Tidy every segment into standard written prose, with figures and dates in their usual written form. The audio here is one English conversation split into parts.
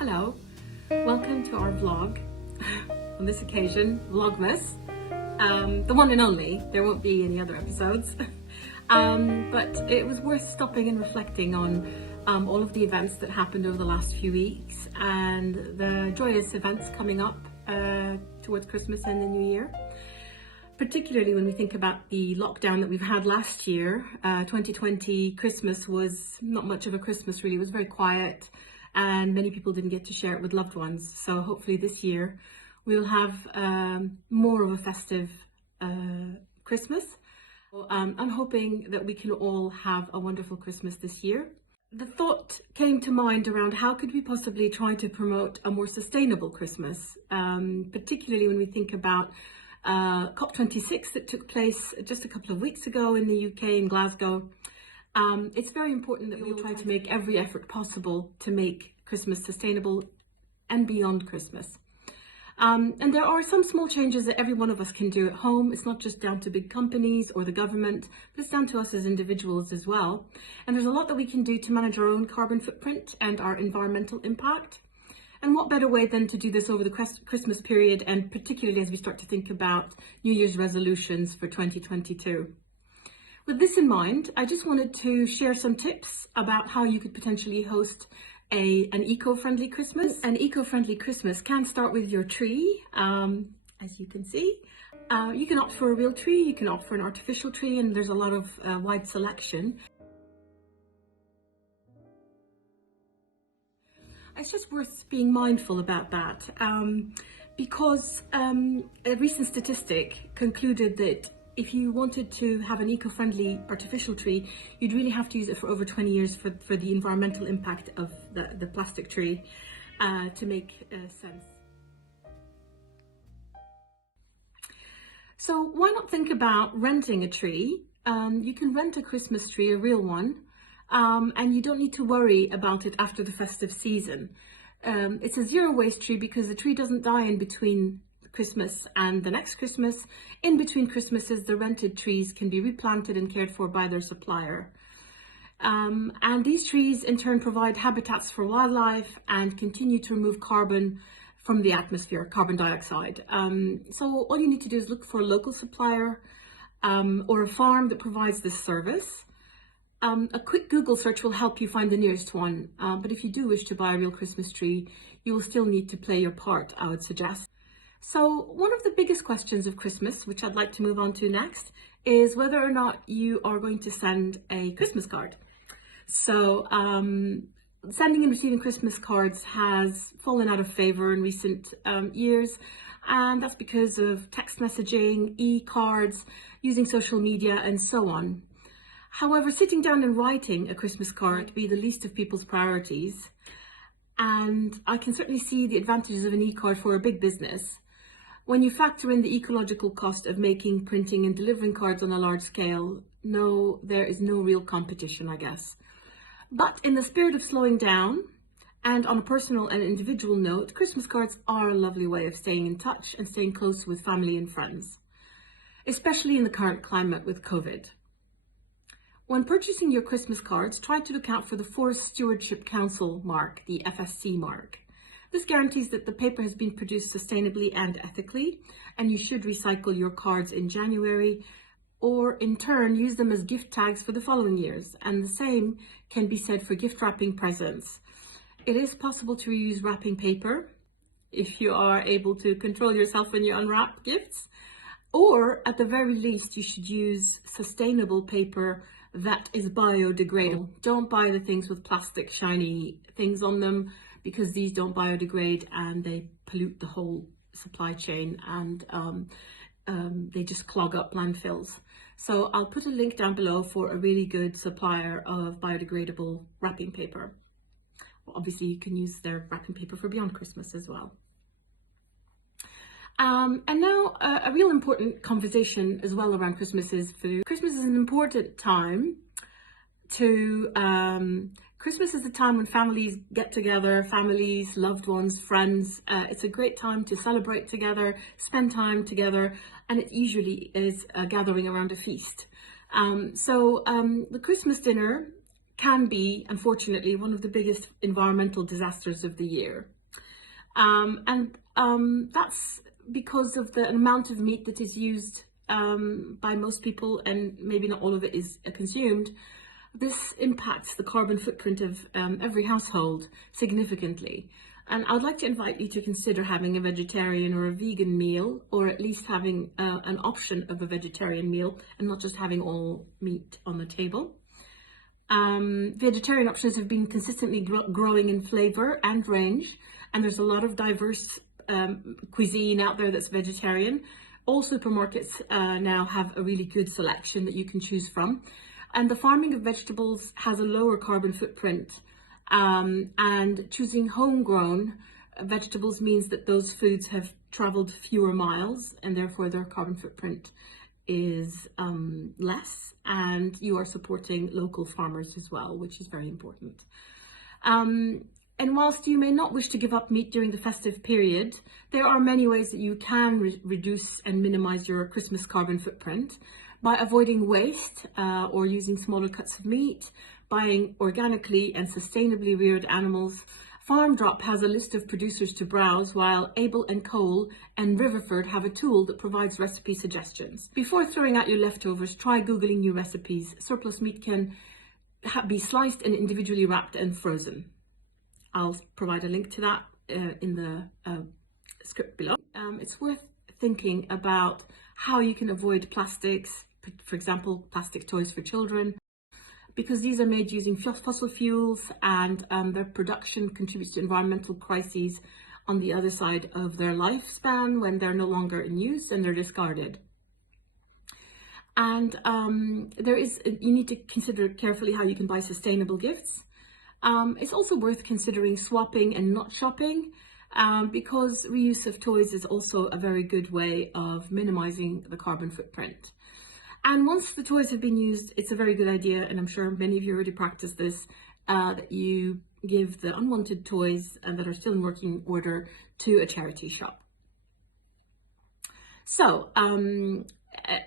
Hello, welcome to our vlog. On this occasion, Vlogmas, the one and only. There won't be any other episodes. But it was worth stopping and reflecting on all of the events that happened over the last few weeks and the joyous events coming up towards Christmas and the New Year. Particularly when we think about the lockdown that we've had last year. 2020 Christmas was not much of a Christmas really, it was very quiet and many people didn't get to share it with loved ones. So hopefully this year we'll have more of a festive Christmas. I'm hoping that we can all have a wonderful Christmas this year. The thought came to mind around how could we possibly try to promote a more sustainable Christmas, particularly when we think about COP26 that took place just a couple of weeks ago in the UK in Glasgow. It's very important that we all try to make every effort possible to make Christmas sustainable and beyond Christmas. And there are some small changes that every one of us can do at home. It's not just down to big companies or the government, but it's down to us as individuals as well. And there's a lot that we can do to manage our own carbon footprint and our environmental impact. And what better way than to do this over the Christmas period, and particularly as we start to think about New Year's resolutions for 2022. With this in mind, I just wanted to share some tips about how you could potentially host an eco-friendly Christmas. An eco-friendly Christmas can start with your tree, as you can see. You can opt for a real tree, you can opt for an artificial tree, and there's a lot of wide selection. It's just worth being mindful about that because a recent statistic concluded that if you wanted to have an eco-friendly artificial tree, you'd really have to use it for over 20 years for the environmental impact of the plastic tree to make sense. So why not think about renting a tree? You can rent a Christmas tree, a real one, and you don't need to worry about it after the festive season. It's a zero waste tree because the tree doesn't die in between Christmas and the next Christmas. In between Christmases, the rented trees can be replanted and cared for by their supplier. And these trees in turn provide habitats for wildlife and continue to remove carbon from the atmosphere, carbon dioxide. So all you need to do is look for a local supplier or a farm that provides this service. A quick Google search will help you find the nearest one, but if you do wish to buy a real Christmas tree, you will still need to play your part, I would suggest. So one of the biggest questions of Christmas, which I'd like to move on to next, is whether or not you are going to send a Christmas card. So sending and receiving Christmas cards has fallen out of favor in recent years, and that's because of text messaging, e-cards, using social media, and so on. However, sitting down and writing a Christmas card would be the least of people's priorities. And I can certainly see the advantages of an e-card for a big business. When you factor in the ecological cost of making, printing and delivering cards on a large scale, no, there is no real competition, I guess. But in the spirit of slowing down, and on a personal and individual note, Christmas cards are a lovely way of staying in touch and staying close with family and friends, especially in the current climate with COVID. When purchasing your Christmas cards, try to look out for the Forest Stewardship Council mark, the FSC mark. This guarantees that the paper has been produced sustainably and ethically, and you should recycle your cards in January, or in turn use them as gift tags for the following years. And the same can be said for gift wrapping presents. It is possible to reuse wrapping paper if you are able to control yourself when you unwrap gifts, or at the very least you should use sustainable paper that is biodegradable. Don't buy the things with plastic shiny things on them because these don't biodegrade and they pollute the whole supply chain and they just clog up landfills. So I'll put a link down below for a really good supplier of biodegradable wrapping paper. Well, obviously you can use their wrapping paper for beyond Christmas as well. And now a real important conversation as well around Christmas is food. Christmas is an important time to, Christmas is the time when families get together, families, loved ones, friends. It's a great time to celebrate together, spend time together, and it usually is a gathering around a feast. So the Christmas dinner can be, unfortunately, one of the biggest environmental disasters of the year. That's because of the amount of meat that is used by most people, and maybe not all of it is consumed. This impacts the carbon footprint of every household significantly. And I'd like to invite you to consider having a vegetarian or a vegan meal, or at least having an option of a vegetarian meal and not just having all meat on the table. Vegetarian options have been consistently growing in flavor and range, and there's a lot of diverse cuisine out there that's vegetarian. All supermarkets now have a really good selection that you can choose from. And the farming of vegetables has a lower carbon footprint. And choosing homegrown vegetables means that those foods have traveled fewer miles, and therefore their carbon footprint is less, and you are supporting local farmers as well, which is very important. And whilst you may not wish to give up meat during the festive period, there are many ways that you can reduce and minimize your Christmas carbon footprint by avoiding waste or using smaller cuts of meat, buying organically and sustainably reared animals. Farm Drop has a list of producers to browse, while Able and Cole and Riverford have a tool that provides recipe suggestions. Before throwing out your leftovers, try Googling new recipes. Surplus meat can be sliced and individually wrapped and frozen. I'll provide a link to that in the script below. It's worth thinking about how you can avoid plastics, for example, plastic toys for children, because these are made using fossil fuels, and their production contributes to environmental crises on the other side of their lifespan when they're no longer in use and they're discarded. And you need to consider carefully how you can buy sustainable gifts. It's also worth considering swapping and not shopping, because reuse of toys is also a very good way of minimizing the carbon footprint. And once the toys have been used, it's a very good idea, and I'm sure many of you already practice this, that you give the unwanted toys that are still in working order to a charity shop. So,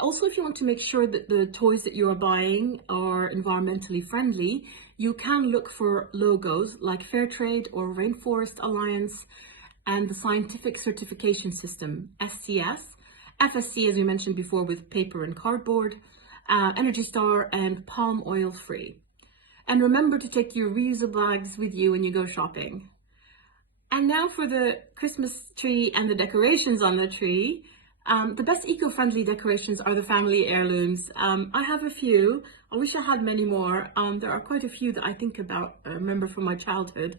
also, if you want to make sure that the toys that you are buying are environmentally friendly, you can look for logos like Fairtrade or Rainforest Alliance and the Scientific Certification System, SCS, FSC, as we mentioned before, with paper and cardboard, Energy Star, and palm oil free. And remember to take your reusable bags with you when you go shopping. And now for the Christmas tree and the decorations on the tree. The best eco-friendly decorations are the family heirlooms. I have a few. I wish I had many more. There are quite a few that I think about, remember from my childhood,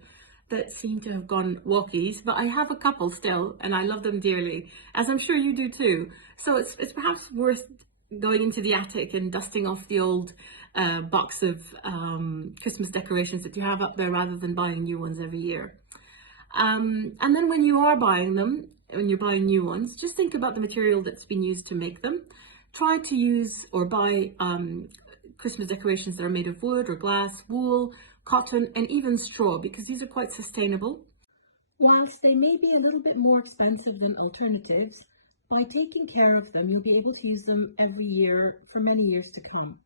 that seem to have gone walkies, but I have a couple still, and I love them dearly, as I'm sure you do too. So it's perhaps worth going into the attic and dusting off the old box of Christmas decorations that you have up there, rather than buying new ones every year. And then when you are buying them, when you're buying new ones, just think about the material that's been used to make them. Try to use or buy Christmas decorations that are made of wood or glass, wool, cotton, and even straw, because these are quite sustainable. Whilst they may be a little bit more expensive than alternatives, by taking care of them, you'll be able to use them every year for many years to come.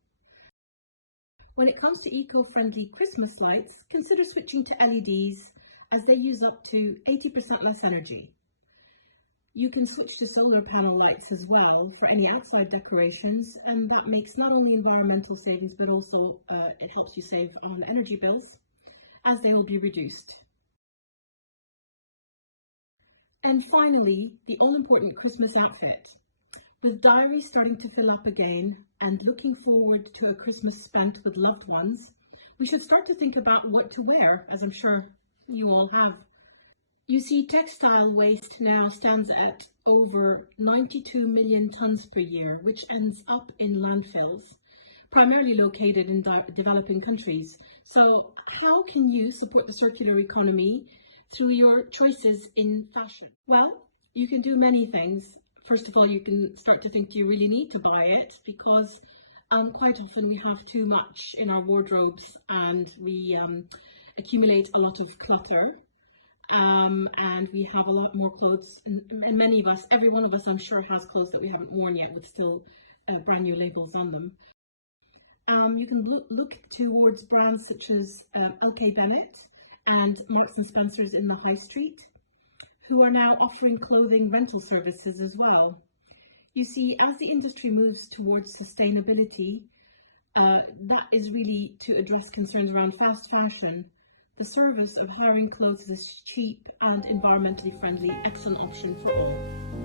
When it comes to eco-friendly Christmas lights, consider switching to LEDs, as they use up to 80% less energy. You can switch to solar panel lights as well for any outside decorations, and that makes not only environmental savings, but also it helps you save on energy bills, as they will be reduced. And finally, the all-important Christmas outfit. With diaries starting to fill up again and looking forward to a Christmas spent with loved ones, we should start to think about what to wear, as I'm sure you all have. You see, textile waste now stands at over 92 million tons per year, which ends up in landfills, primarily located in developing countries. So how can you support the circular economy through your choices in fashion? Well, you can do many things. First of all, you can start to think, do you really need to buy it? Because quite often we have too much in our wardrobes, and we accumulate a lot of clutter. And we have a lot more clothes, and many of us, every one of us, I'm sure, has clothes that we haven't worn yet with still brand new labels on them. You can look towards brands such as LK Bennett and Marks and Spencer's in the High Street, who are now offering clothing rental services as well. You see, as the industry moves towards sustainability, that is really to address concerns around fast fashion. The service of hiring clothes is cheap and environmentally friendly, excellent option for all.